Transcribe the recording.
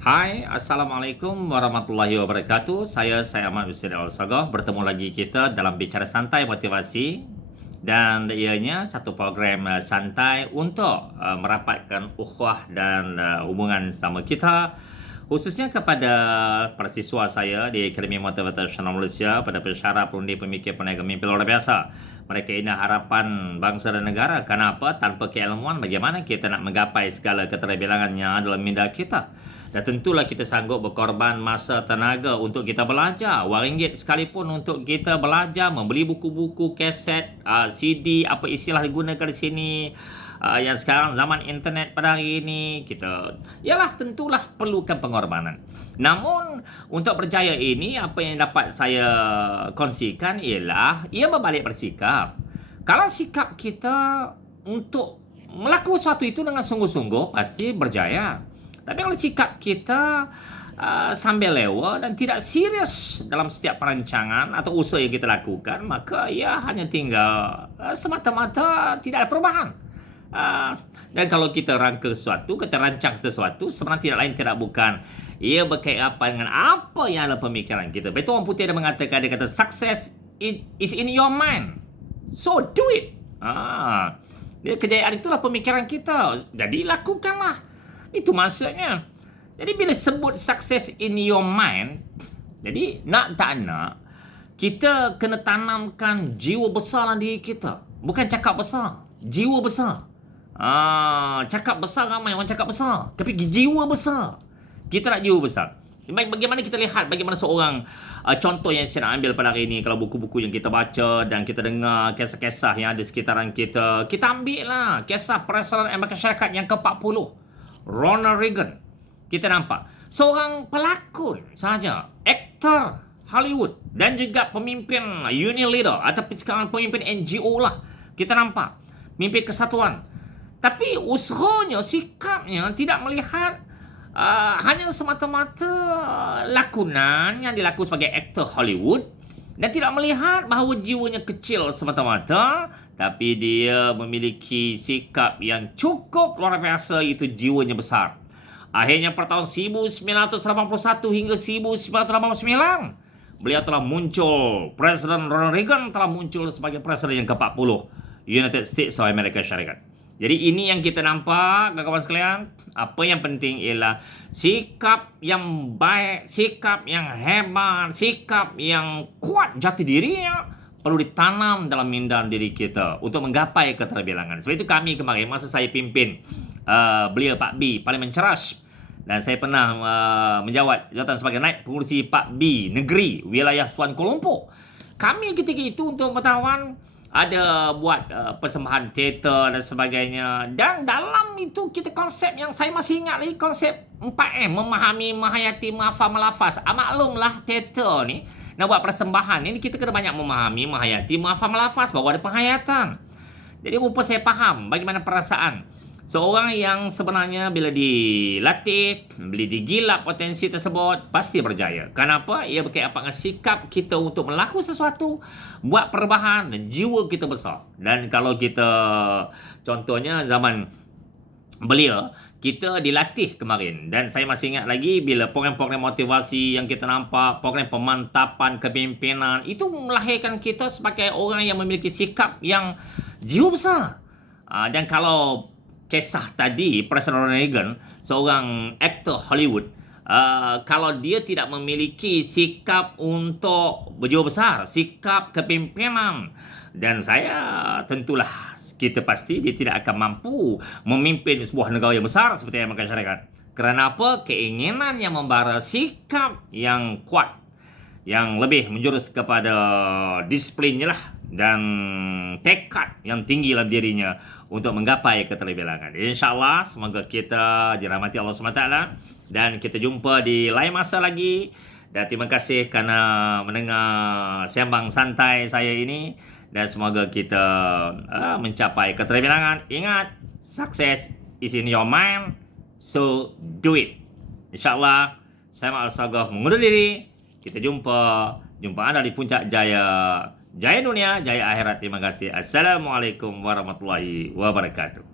Hai, Assalamualaikum warahmatullahi wabarakatuh. Saya Ahmad Yusri Al-Sagah. Bertemu lagi kita dalam Bicara Santai Motivasi. Dan ianya satu program santai untuk merapatkan ukhuwah dan hubungan sama kita. Khususnya kepada para siswa saya di Akademi Motivator Nasional Malaysia, pada pensyarah, perundi, pemikir, peniaga mimpi luar biasa. Mereka ini harapan bangsa dan negara. Kenapa? Tanpa keilmuan, bagaimana kita nak menggapai segala keterbilangan yang dalam minda kita? Dan tentulah kita sanggup berkorban masa tenaga untuk kita belajar. RM1 sekalipun untuk kita belajar, membeli buku-buku, kaset, CD, apa istilah digunakan di sini. Yang sekarang zaman internet pada hari ini, kita ialah tentulah perlukan pengorbanan. Namun untuk berjaya ini, apa yang dapat saya kongsikan ialah ia berbalik bersikap. Kalau sikap kita untuk melakukan sesuatu itu dengan sungguh-sungguh, pasti berjaya. Tapi kalau sikap kita sambil lewa dan tidak serius dalam setiap perancangan atau usaha yang kita lakukan, maka ia hanya tinggal semata-mata tidak ada perubahan. Dan kalau kita rangka sesuatu, kita rancang sesuatu, sebenarnya tidak lain tidak bukan ia berkaitan dengan apa yang ada pemikiran kita. Betul orang putih ada mengatakan, dia kata success is in your mind, so do it. Dia kejayaan itulah pemikiran kita, jadi lakukanlah. Itu maksudnya. Jadi bila sebut success in your mind, jadi nak tak nak, kita kena tanamkan jiwa besar dalam diri kita. Bukan cakap besar, jiwa besar. Cakap besar ramai orang cakap besar, tapi jiwa besar. Kita nak jiwa besar. Bagaimana kita lihat bagaimana seorang contoh yang saya nak ambil pada hari ini. Kalau buku-buku yang kita baca dan kita dengar kisah-kisah yang ada sekitaran kita, kita ambil lah kisah Presiden Amerika Syarikat yang ke-40, Ronald Reagan. Kita nampak seorang pelakon saja, aktor Hollywood dan juga pemimpin Unilever atau sekarang pemimpin NGO lah. Kita nampak mimpi kesatuan. Tapi usahanya, sikapnya tidak melihat hanya semata-mata lakonan yang dilakukan sebagai aktor Hollywood, dan tidak melihat bahawa jiwanya kecil semata-mata, tapi dia memiliki sikap yang cukup luar biasa, itu jiwanya besar. Akhirnya pada tahun 1981 hingga 1989, beliau telah muncul, Presiden Ronald Reagan telah muncul sebagai Presiden yang ke-40 United States of America Syarikat. Jadi ini yang kita nampak, kawan-kawan sekalian. Apa yang penting ialah sikap yang baik, sikap yang hebat, sikap yang kuat jati dirinya perlu ditanam dalam minda diri kita untuk menggapai keterbilangan. Sebab itu kami kemarin, masa saya pimpin beliau Pak B, Parlimen Ceras, dan saya pernah menjawat jawatan sebagai naib pengurusi Pak B Negeri Wilayah Suan Kuala Lumpur. Kami ketika itu untuk pengetahuan ada buat persembahan teater dan sebagainya. Dan dalam itu kita konsep yang saya masih ingat lagi, konsep 4M, memahami, menghayati, menghafal, melafaz. Maklumlah teater ni nak buat persembahan ni, kita kena banyak memahami, menghayati, menghafal, melafaz, baru ada penghayatan. Jadi rupa saya faham bagaimana perasaan seorang yang sebenarnya bila dilatih, bila digilap potensi tersebut, pasti berjaya. Kenapa? Ia berkaitan dengan sikap kita untuk melakukan sesuatu, buat perubahan, dan jiwa kita besar. Dan kalau kita, contohnya zaman beliau, kita dilatih kemarin. Dan saya masih ingat lagi bila program-program motivasi yang kita nampak, program pemantapan kepimpinan, itu melahirkan kita sebagai orang yang memiliki sikap yang jiwa besar. Dan kalau kisah tadi, Presiden Ronald Reagan, seorang aktor Hollywood, kalau dia tidak memiliki sikap untuk berjiwa besar, sikap kepimpinan, dan saya tentulah kita pasti dia tidak akan mampu memimpin sebuah negara yang besar seperti Amerika Syarikat. Kerana apa? Keinginan yang membara, sikap yang kuat, yang lebih menjurus kepada disiplinnya lah, dan tekad yang tinggi dalam dirinya untuk menggapai keterbilangan. InsyaAllah, semoga kita dirahmati Allah SWT, dan kita jumpa di lain masa lagi. Dan terima kasih kerana mendengar sembang santai saya ini, dan semoga kita mencapai keterbilangan. Ingat, success is in your mind, so do it. InsyaAllah, saya Ahmad Al-Sagah mengundur diri. Kita jumpa anda di puncak jaya. Jaya dunia, jaya akhirat. Terima kasih. Assalamualaikum warahmatullahi wabarakatuh.